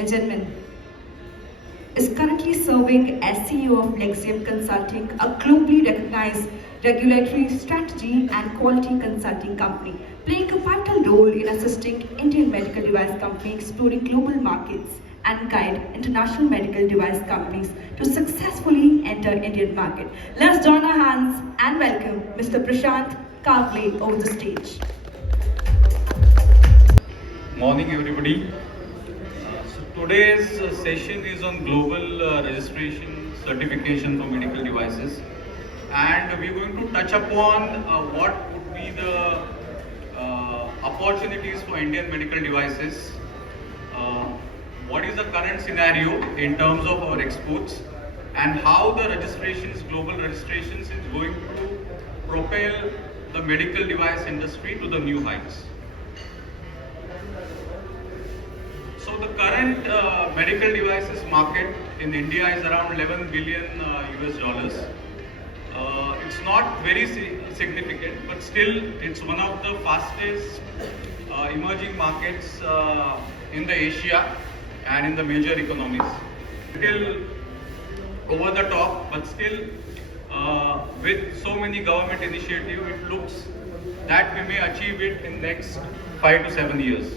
and gentlemen, is currently serving as CEO of Lexium Consulting, a globally recognized regulatory strategy and quality consulting company, playing a vital role in assisting Indian medical device companies exploring global markets and guide international medical device companies to successfully enter Indian market. Let's join our hands and welcome Mr. Prashant Kavale over the stage. Morning everybody. Today's session is on global registration certification for medical devices, and we're going to touch upon what would be the opportunities for Indian medical devices, what is the current scenario in terms of our exports, and how the registrations, global registrations, is going to propel the medical device industry to the new heights. So the current medical devices market in India is around 11 billion US dollars. It's not very significant, but still it's one of the fastest emerging markets in the Asia and in the major economies. Still over the top, but still with so many government initiatives, it looks that we may achieve it in next 5 to 7 years.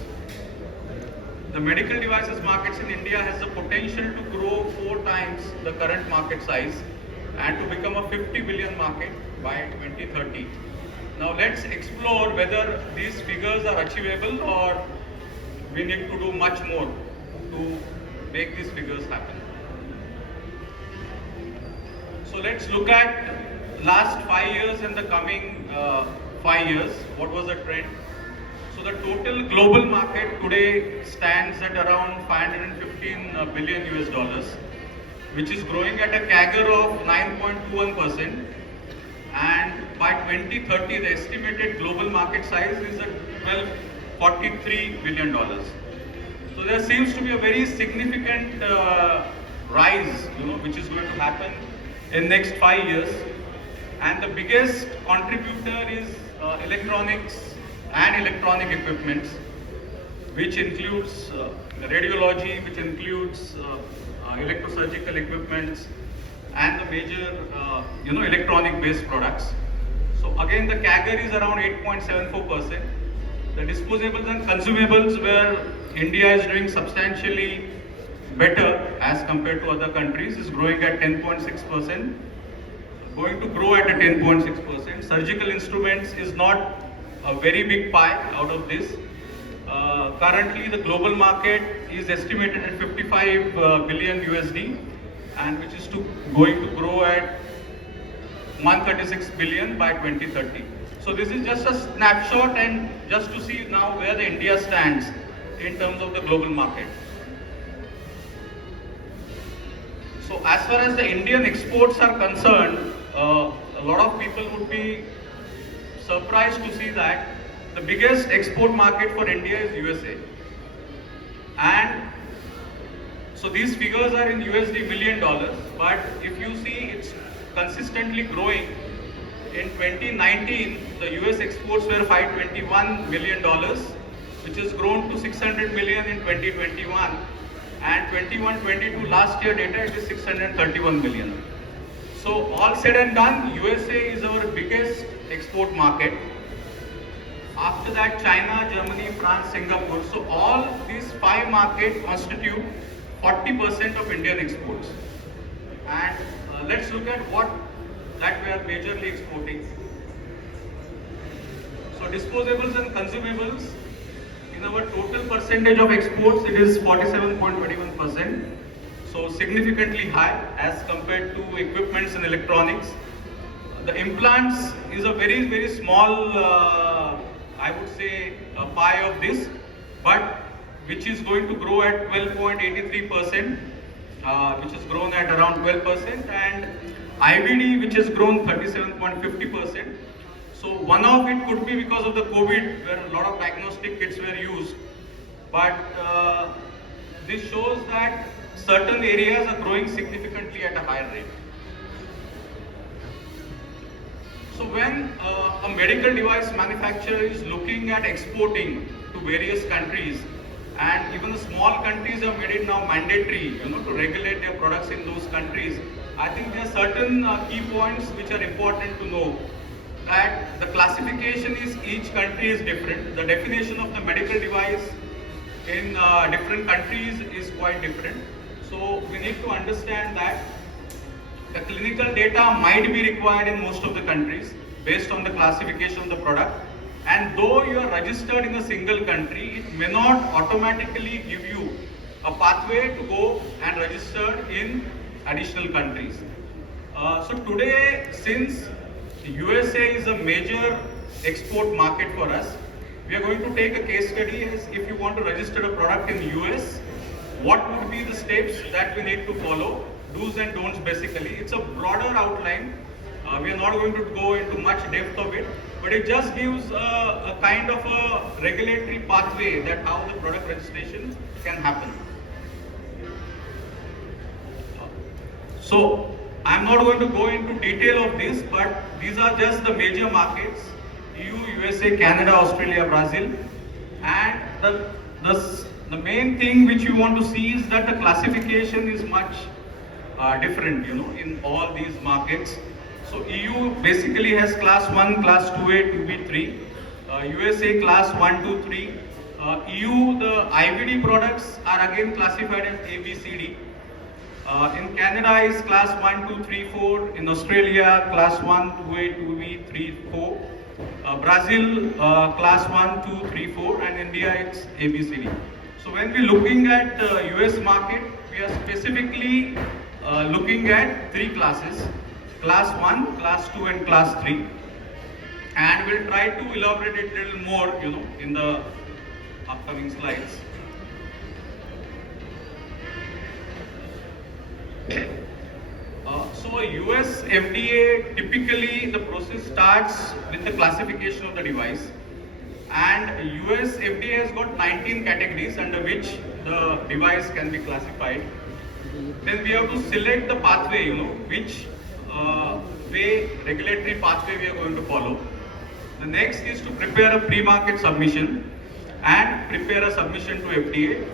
The medical devices markets in India has the potential to grow 4 times the current market size and to become a 50 billion market by 2030. Now let's explore whether these figures are achievable or we need to do much more to make these figures happen. So let's look at last 5 years and the coming 5 years. What was the trend? So the total global market today stands at around 515 billion US dollars, which is growing at a CAGR of 9.21%, and by 2030 the estimated global market size is at $1243 billion. So there seems to be a very significant rise, which is going to happen in next 5 years, and the biggest contributor is electronics and electronic equipments, which includes radiology, which includes electrosurgical equipments, and the major electronic based products. So again the CAGR is around 8.74%. The disposables and consumables, where India is doing substantially better as compared to other countries, is growing at 10.6%, going to grow at a 10.6%. Surgical instruments is not a very big pie out of this. Currently the global market is estimated at 55 billion USD, and which is going to grow at 136 billion by 2030. So this is just a snapshot, and just to see now where the India stands in terms of the global market. So as far as the Indian exports are concerned, a lot of people would be surprised to see that the biggest export market for India is USA. And so these figures are in USD million dollars, but if you see, it's consistently growing. In 2019, the US exports were $521 million, which has grown to 600 million in 2021, and 21-22 last year data, it is 631 million. So all said and done, USA is our biggest export market. After that, China, Germany, France, Singapore. So all these 5 markets constitute 40% of Indian exports. And let's look at what that we are majorly exporting. So disposables and consumables, in our total percentage of exports, it is 47.21%. So significantly high as compared to equipments and electronics. The implants is a very, very small, I would say, a pie of this, but which is going to grow at 12.83%, which has grown at around 12%, and IVD, which has grown 37.50%. So one of it could be because of the COVID, where a lot of diagnostic kits were used, but this shows that certain areas are growing significantly at a higher rate. So when a medical device manufacturer is looking at exporting to various countries, and even the small countries have made it now mandatory, to regulate their products in those countries. I think there are certain key points which are important to know. That the classification is each country is different. The definition of the medical device in different countries is quite different. So we need to understand that the clinical data might be required in most of the countries based on the classification of the product. And though you are registered in a single country, it may not automatically give you a pathway to go and register in additional countries. So today, since the USA is a major export market for us, we are going to take a case study as if you want to register a product in the US, what would be the steps that we need to follow, do's and don'ts basically. It's a broader outline. We are not going to go into much depth of it, but it just gives a kind of a regulatory pathway that how the product registration can happen. So I'm not going to go into detail of this, but these are just the major markets: EU, USA, Canada, Australia, Brazil. And the main thing which you want to see is that the classification is much different, in all these markets. So EU basically has class 1, class 2A, 2B, 3. USA class 1, 2, 3. EU, the IVD products are again classified as A, B, C, D. In Canada is class 1, 2, 3, 4. In Australia, class 1, 2A, 2B, 3, 4. Brazil, class 1, 2, 3, 4. And India, it's A, B, C, D. So when we're looking at the US market, we are specifically looking at 3 classes. Class 1, class 2 and class 3. And we'll try to elaborate it a little more, in the upcoming slides. So US FDA, typically the process starts with the classification of the device, and US FDA has got 19 categories under which the device can be classified. Then we have to select the pathway, which regulatory pathway we are going to follow. The next is to prepare a pre-market submission and prepare a submission to FDA.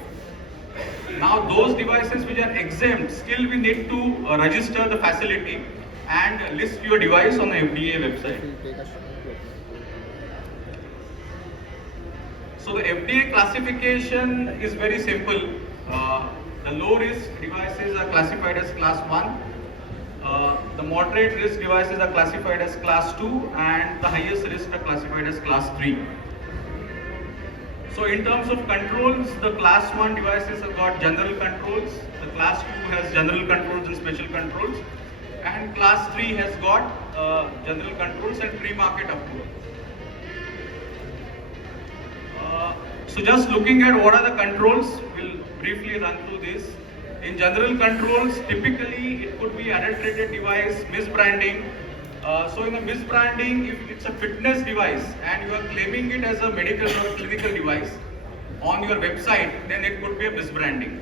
Now those devices which are exempt, still we need to register the facility and list your device on the FDA website. So the FDA classification is very simple. The low risk devices are classified as class 1. The moderate risk devices are classified as class 2, and the highest risk are classified as class 3. So in terms of controls, the class 1 devices have got general controls, the class 2 has general controls and special controls, and class 3 has got general controls and pre-market approval. So just looking at what are the controls, we'll briefly run through this. In general controls, typically it could be adulterated device, misbranding. So in a misbranding, if it's a fitness device and you are claiming it as a medical or clinical device on your website, then it could be a misbranding.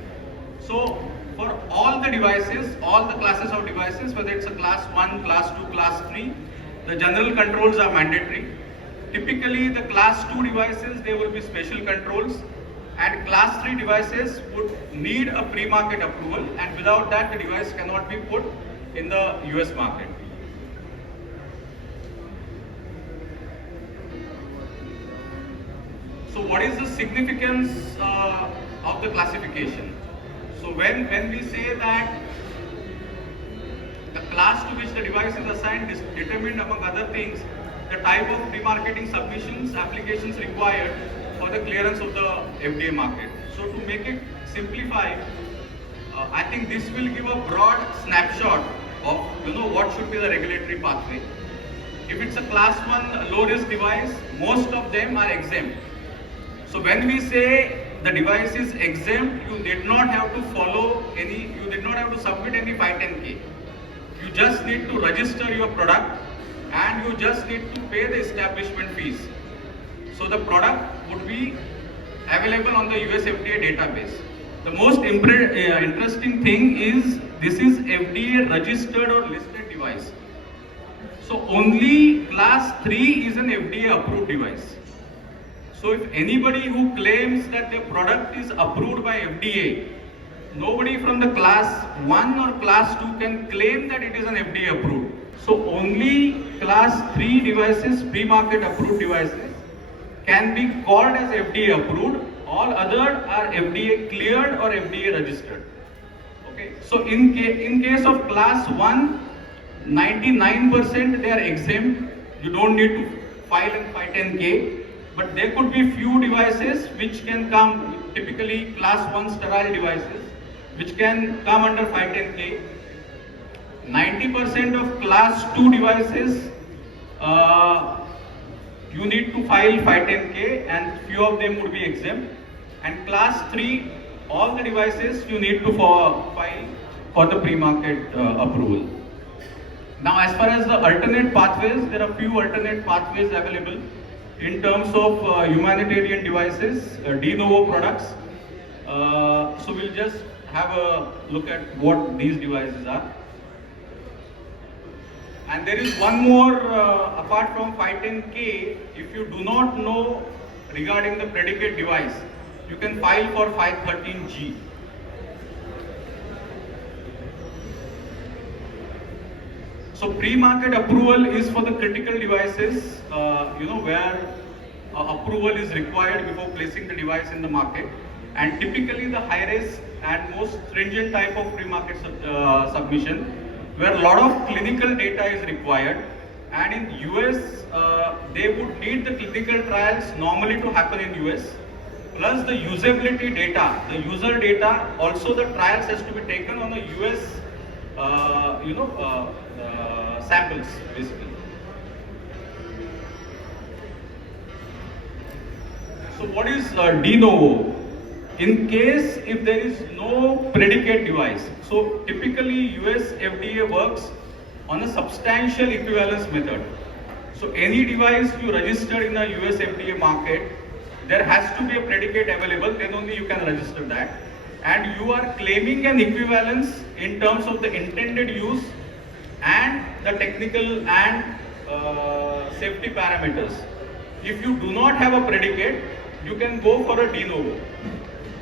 So for all the devices, all the classes of devices, whether it's a class 1, class 2, class 3, the general controls are mandatory. Typically the class 2 devices, there will be special controls, and class 3 devices would need a pre-market approval, and without that the device cannot be put in the US market. So what is the significance of the classification? So when we say that the class to which the device is assigned is determined, among other things, the type of pre-marketing submissions, applications required for the clearance of the FDA market. So to make it simplify, I think this will give a broad snapshot of what should be the regulatory pathway. If it's a class 1 low risk device, most of them are exempt. So when we say the device is exempt, you did not have to submit any 510K. You just need to register your product and you just need to pay the establishment fees. So the product would be available on the US FDA database. The most interesting thing is this is FDA registered or listed device. So only class 3 is an FDA approved device. So if anybody who claims that their product is approved by FDA, nobody from the class 1 or class 2 can claim that it is an FDA approved. So only class 3 devices, pre-market approved devices, can be called as FDA approved. All other are FDA cleared or FDA registered. Okay. So in case of class 1, 99% they are exempt. You don't need to file in 510K. But there could be few devices which can come, typically class 1 sterile devices, which can come under 510K. 90% of class 2 devices, you need to file 510K and few of them would be exempt. And class 3, all the devices you need to file for the pre-market approval. Now as far as the alternate pathways, there are few alternate pathways available in terms of humanitarian devices, de novo products. So we'll just have a look at what these devices are. And there is one more, apart from 510K, if you do not know regarding the predicate device, you can file for 513G. So pre-market approval is for the critical devices, where approval is required before placing the device in the market. And typically the highest and most stringent type of pre-market submission, where a lot of clinical data is required. And in US, they would need the clinical trials normally to happen in US, plus the usability data, the user data, also the trials has to be taken on the US, samples basically. So what is de novo? In case if there is no predicate device, so typically US FDA works on a substantial equivalence method. So any device you register in a US FDA market, there has to be a predicate available, then only you can register that. And you are claiming an equivalence in terms of the intended use and the technical and safety parameters. If you do not have a predicate, you can go for a de novo.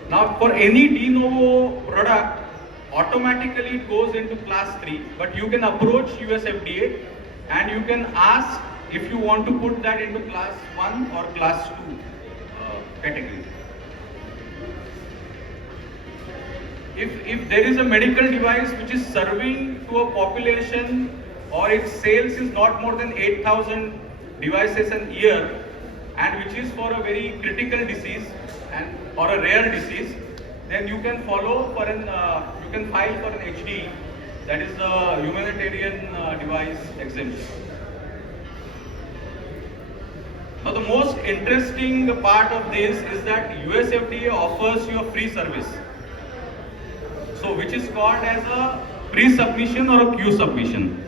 Now for any de novo product, automatically it goes into class 3, but you can approach US FDA and you can ask if you want to put that into class 1 or class 2 category. If there is a medical device which is serving to a population or its sales is not more than 8,000 devices a year and which is for a very critical disease and or a rare disease, then you can follow for an you can file for an HD, that is the humanitarian device exemption. Now the most interesting part of this is that US FDA offers you a free service. So which is called as a pre-submission or a Q submission.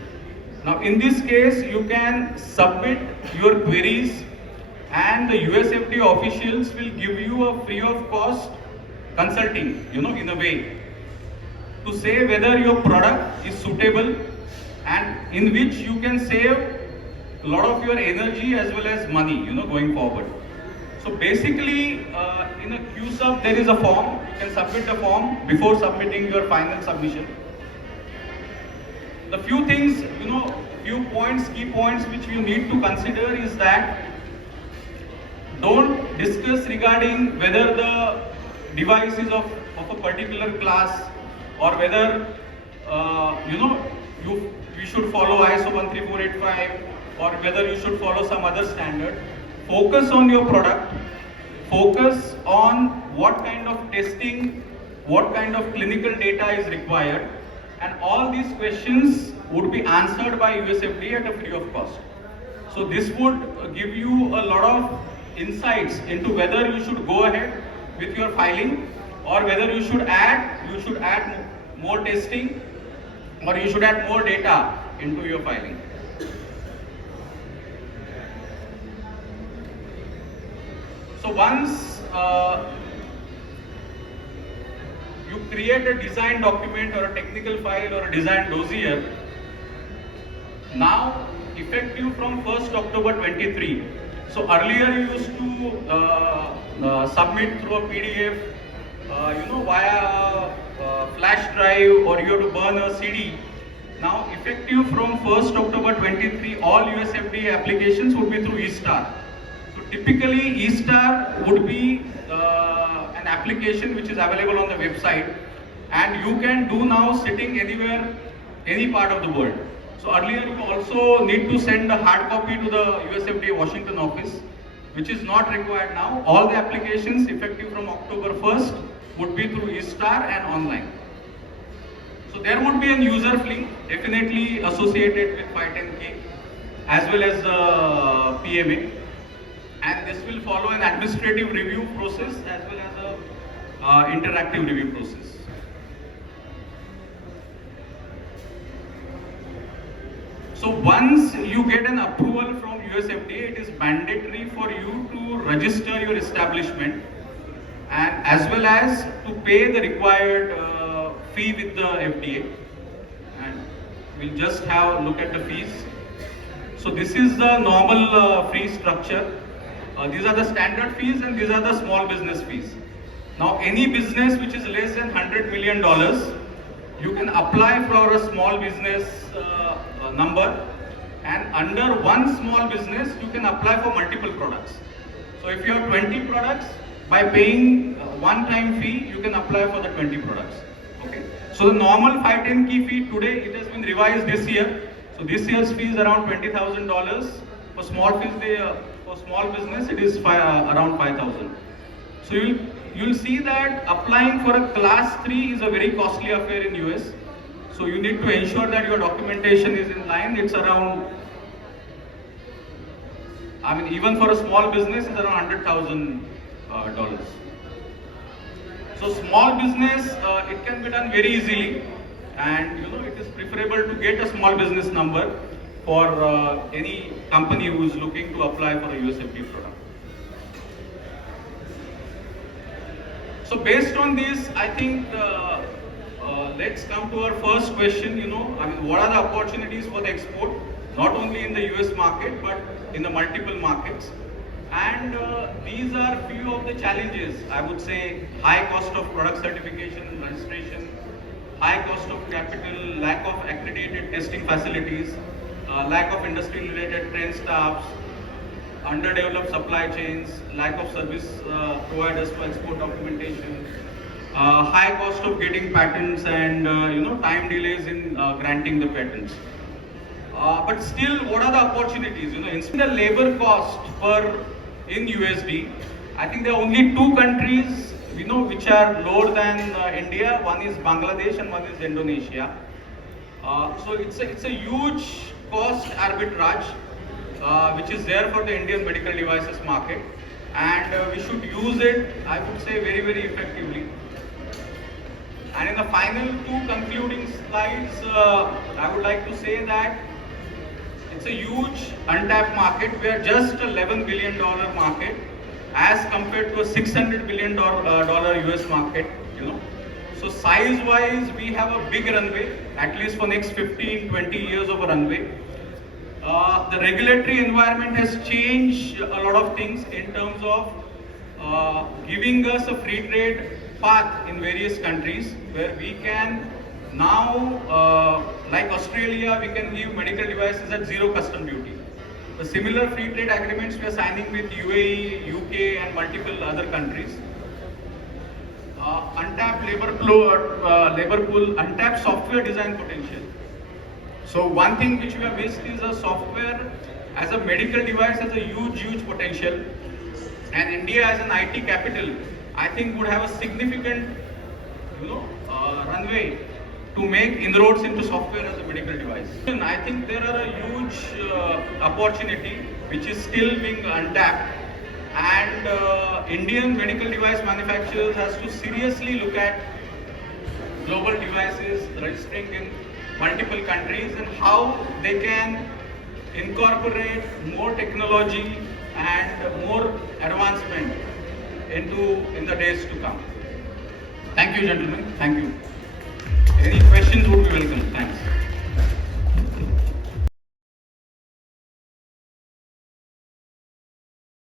Now in this case you can submit your queries and the US FDA officials will give you a free of cost consulting, in a way, to say whether your product is suitable and in which you can save a lot of your energy as well as money, going forward. So basically, in a Q-sub there is a form. You can submit the form before submitting your final submission. The few things, few points, key points which you need to consider is that don't discuss regarding whether the device is of a particular class or whether, you should follow ISO 13485 or whether you should follow some other standard. Focus on your product, focus on what kind of testing, what kind of clinical data is required, and all these questions would be answered by US FDA at a free of cost. So this would give you a lot of insights into whether you should go ahead with your filing or whether you should add more testing or you should add more data into your filing. So once you create a design document or a technical file or a design dossier, now effective from 1st October 23, So earlier you used to submit through a PDF, via flash drive, or you have to burn a CD. Now, effective from 1st October 23, all USFDA applications would be through eStar. So typically, eStar would be an application which is available on the website, and you can do now sitting anywhere, any part of the world. So earlier you also need to send a hard copy to the USFDA Washington office, which is not required now. All the applications effective from October 1st would be through eStar and online. So there would be a user fee definitely associated with 510K as well as the PMA, and this will follow an administrative review process as well as a interactive review process. So once you get an approval from USFDA, it is mandatory for you to register your establishment and as well as to pay the required fee with the FDA. And we'll just have a look at the fees. So this is the normal fee structure. These are the standard fees and these are the small business fees. Now any business which is less than $100 million, you can apply for a small business number, and under one small business you can apply for multiple products. So if you have 20 products, by paying one-time fee, you can apply for the 20 products. Okay. So the normal 510K fee today, it has been revised this year. So this year's fee is around $20,000. For small for small business, it is around 5,000. So you'll see that applying for a class 3 is a very costly affair in US. So you need to ensure that your documentation is in line. It's around, even for a small business, it's around $100,000. So small business, it can be done very easily, and it is preferable to get a small business number for any company who is looking to apply for a USFDA product. So based on this, I think let's come to our first question. What are the opportunities for the export, not only in the US market but in the multiple markets? And these are few of the challenges. I would say high cost of product certification and registration, high cost of capital, lack of accredited testing facilities, lack of industry-related trained staffs, underdeveloped supply chains, lack of service providers for export documentation, high cost of getting patents, and time delays in granting the patents. But still, what are the opportunities? In the labor cost in USD, I think there are only two countries which are lower than India. One is Bangladesh and one is Indonesia. So it's a huge cost arbitrage which is there for the Indian medical devices market, and we should use it, I would say, very, very effectively. And in the final two concluding slides, I would like to say that it's a huge untapped market. We are just $11 billion market as compared to a $600 billion US market. So size-wise, we have a big runway, at least for next 15-20 years of a runway. The regulatory environment has changed a lot of things in terms of giving us a free trade path in various countries, where we can now, like Australia, we can give medical devices at zero custom duty. The similar free trade agreements we are signing with UAE, UK and multiple other countries. Untapped labor pool, untapped software design potential. So one thing which we have missed is a software as a medical device has a huge potential, and India as an IT capital, I think would have a significant runway to make inroads into software as a medical device. And I think there are a huge opportunity which is still being untapped, and Indian medical device manufacturers has to seriously look at global devices registering in multiple countries and how they can incorporate more technology and more advancement in the days to come. Thank you, gentlemen. Thank you. Any questions would be welcome. Thanks.